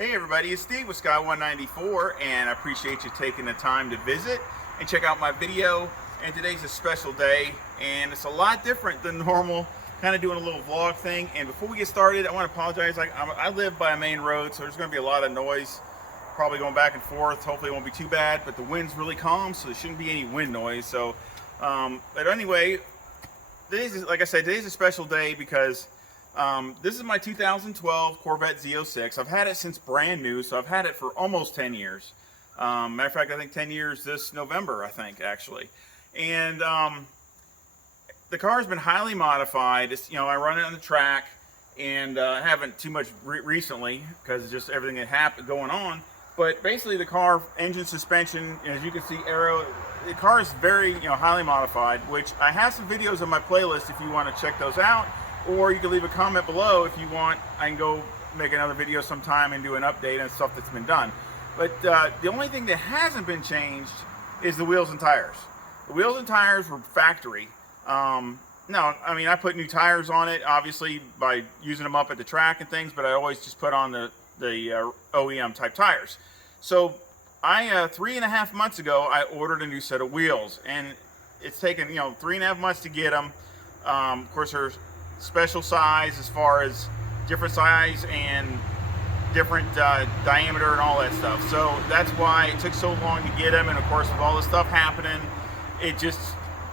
Hey everybody, it's Steve with Sky 194, and I appreciate you taking the time to visit and check out my video. And today's a special day, and it's a lot different than normal, kind of doing a little vlog thing. And before we get started, I want to apologize. I live by a main road, so there's going to be a lot of noise, probably going back and forth. Hopefully it won't be too bad, but the wind's really calm, so there shouldn't be any wind noise. So, but anyway, like I said, today's a special day because this is my 2012 Corvette ZO6. I've had it since brand new, so I've had it for almost 10 years. Matter of fact, I think 10 years this November, I think, actually. And the car's been highly modified. It's, I run it on the track, and I haven't too much recently because it's just everything that happened going on. But basically, the car, engine, suspension, as you can see, aero, the car is very, highly modified, which I have some videos on my playlist if you want to check those out. Or you can leave a comment below if you want. I can go make another video sometime and do an update on stuff that's been done. But the only thing that hasn't been changed is the wheels and tires. The wheels and tires were factory. No, I mean, I put new tires on it, obviously, by using them up at the track and things, but I always just put on the OEM type tires. So I 3.5 months ago, I ordered a new set of wheels, and it's taken 3.5 months to get them. Of course, there's special size as far as different size and different diameter and all that stuff. So that's why it took so long to get them. And of course, with all this stuff happening, it just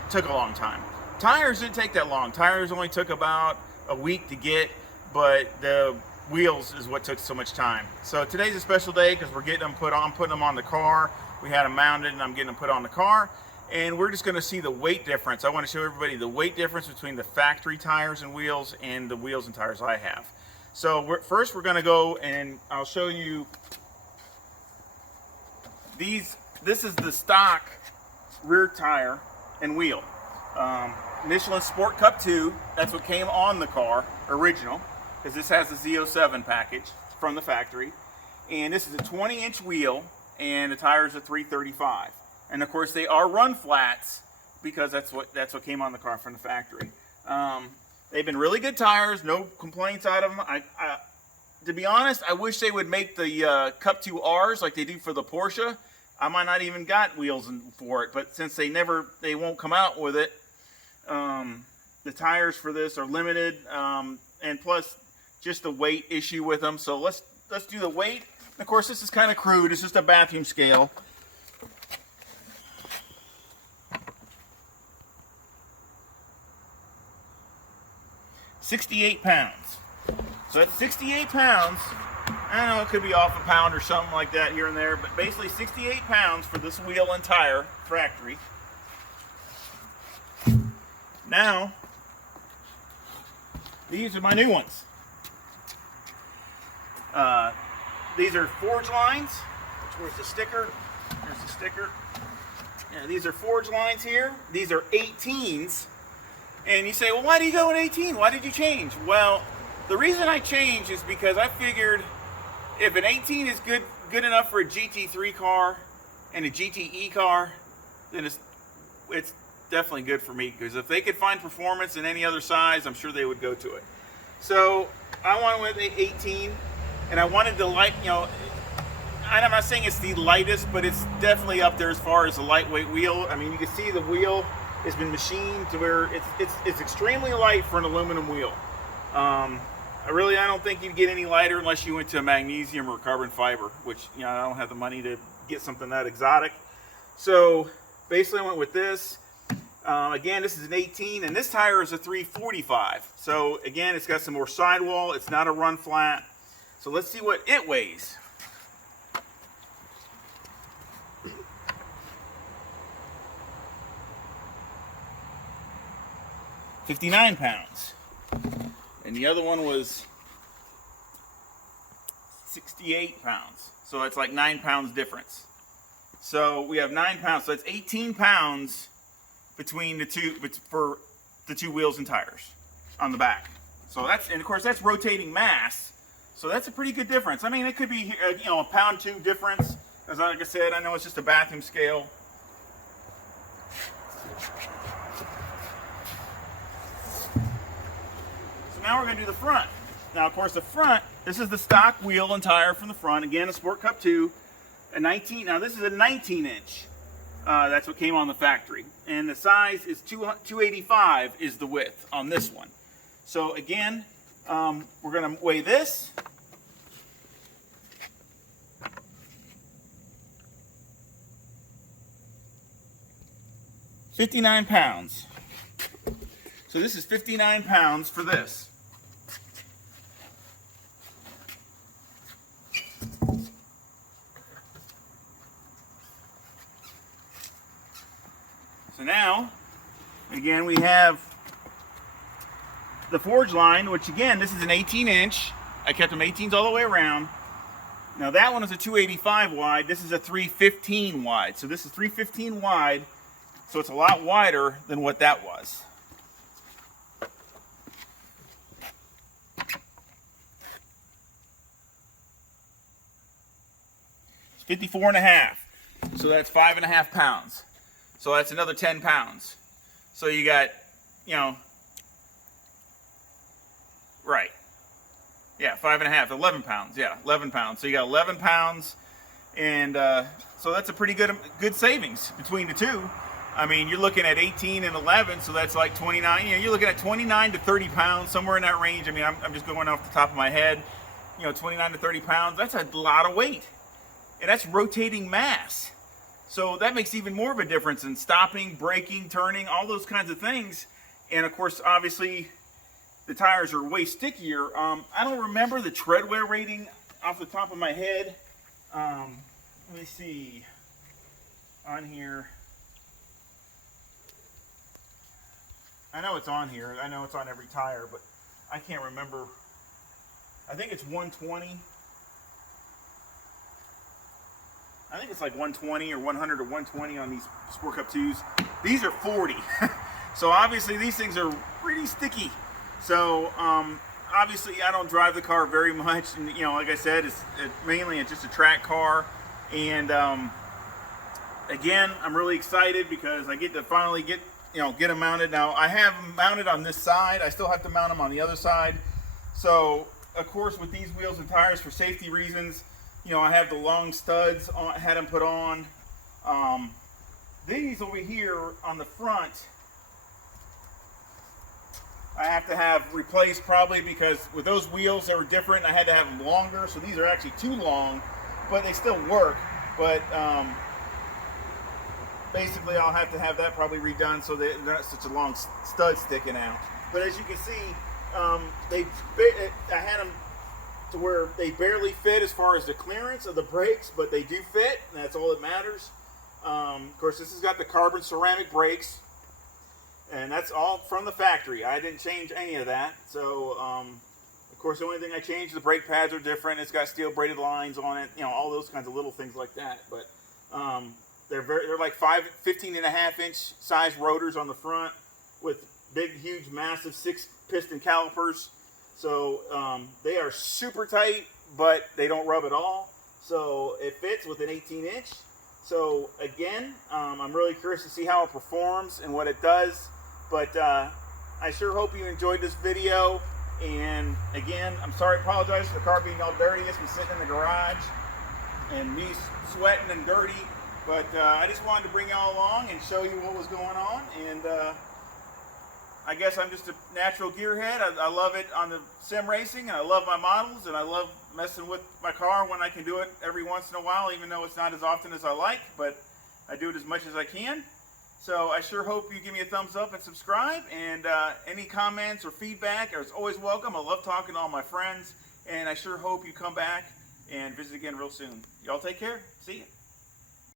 took a long time. Tires didn't take that long. Tires only took about a week to get, but the wheels is what took so much time. So today's a special day because we're getting them putting them on the car. We had them mounted, and I'm getting them put on the car. And we're just going to see the weight difference. I want to show everybody the weight difference between the factory tires and wheels and the wheels and tires I have. So first we're going to go and I'll show you these. This is the stock rear tire and wheel. Michelin Sport Cup 2, that's what came on the car, original, because this has the ZO7 package from the factory. And this is a 20-inch wheel, and the tires are 335. And of course, they are run flats because that's what came on the car from the factory. They've been really good tires, no complaints out of them. To be honest, I wish they would make the Cup 2Rs like they do for the Porsche. I might not even got wheels for it, but since they won't come out with it, the tires for this are limited, and plus just the weight issue with them. So let's do the weight. And of course, this is kind of crude. It's just a bathroom scale. 68 pounds. So that's 68 pounds. I don't know, it could be off a pound or something like that here and there, but basically 68 pounds for this wheel and tire factory. Now, these are my new ones. These are forge lines. Where's the sticker? Here's the sticker. Yeah, these are forge lines here. These are 18s. And you say, well, why do you go in 18? Why did you change? Well, the reason I changed is because I figured if an 18 is good enough for a GT3 car and a GTE car, then it's definitely good for me. Because if they could find performance in any other size, I'm sure they would go to it. So I went with 18, and I wanted the light. I'm not saying it's the lightest, but it's definitely up there as far as a lightweight wheel. I mean, you can see the wheel. It's been machined to where it's extremely light for an aluminum wheel. I don't think you'd get any lighter unless you went to a magnesium or carbon fiber, which I don't have the money to get something that exotic. So basically I went with this. Again, this is an 18, and this tire is a 345. So again, it's got some more sidewall. It's not a run flat. So let's see what it weighs. 59 pounds. And the other one was 68 pounds. So it's like 9 pounds difference. So we have 9 pounds. So that's 18 pounds between the two, for the two wheels and tires on the back. So that's, and of course that's rotating mass. So that's a pretty good difference. I mean, it could be, a pound 2 difference. As like I said, I know it's just a bathroom scale. So now we're going to do the front. Now, of course, the front, this is the stock wheel and tire from the front. Again, a Sport Cup 2, a 19. Now, this is a 19-inch. That's what came on the factory. And the size is 285 is the width on this one. So, again, we're going to weigh this. £59 pounds. So this is 59 pounds for this. So now, again, we have the forge line, which again, this is an 18-inch. I kept them 18s all the way around. Now that one is a 285 wide. This is a 315 wide. So this is 315 wide. So it's a lot wider than what that was. It's 54 and a half. So that's 5.5 pounds. So that's another 10 pounds. So you got, you know, right. Yeah, 5.5, 11 pounds. Yeah, 11 pounds. So you got 11 pounds. And so that's a pretty good savings between the two. I mean, you're looking at 18 and 11, so that's like 29. You know, you're looking at 29 to 30 pounds, somewhere in that range. I mean, I'm just going off the top of my head. You know, 29 to 30 pounds, that's a lot of weight. And that's rotating mass. So that makes even more of a difference in stopping, braking, turning, all those kinds of things. And of course, obviously, the tires are way stickier. I don't remember the tread wear rating off the top of my head. Let me see on here. I know it's on here. I know it's on every tire, but I can't remember. I think it's 120. I think it's like 120 or 100 or 120 on these Sport Cup 2s. These are 40. So obviously these things are pretty sticky. So obviously I don't drive the car very much. And you know, like I said, it's mainly just a track car. And again, I'm really excited because I get to finally get them mounted. Now I have them mounted on this side. I still have to mount them on the other side. So of course with these wheels and tires, for safety reasons, you know, I have the long studs on, had them put on. These over here on the front, I have to have replaced probably because with those wheels, they were different. I had to have them longer, so these are actually too long, but they still work. But basically, I'll have to have that probably redone so that they're not such a long stud sticking out. But as you can see, I had them to where they barely fit as far as the clearance of the brakes, but they do fit, and that's all that matters. Of course, this has got the carbon ceramic brakes, and that's all from the factory. I didn't change any of that. So, of course, the only thing I changed, the brake pads are different. It's got steel braided lines on it, you know, all those kinds of little things like that. But they're like 15.5-inch size rotors on the front with big, huge, massive 6-piston calipers. So they are super tight, but they don't rub at all. So it fits with an 18-inch. So again, I'm really curious to see how it performs and what it does. But I sure hope you enjoyed this video. And again, I'm sorry, apologize for the car being all dirty. It's been sitting in the garage and me sweating and dirty. But I just wanted to bring y'all along and show you what was going on. And I guess I'm just a natural gearhead. I love it on the sim racing, and I love my models, and I love messing with my car when I can do it every once in a while, even though it's not as often as I like, but I do it as much as I can. So I sure hope you give me a thumbs up and subscribe, and any comments or feedback is always welcome. I love talking to all my friends, and I sure hope you come back and visit again real soon. Y'all take care. See ya.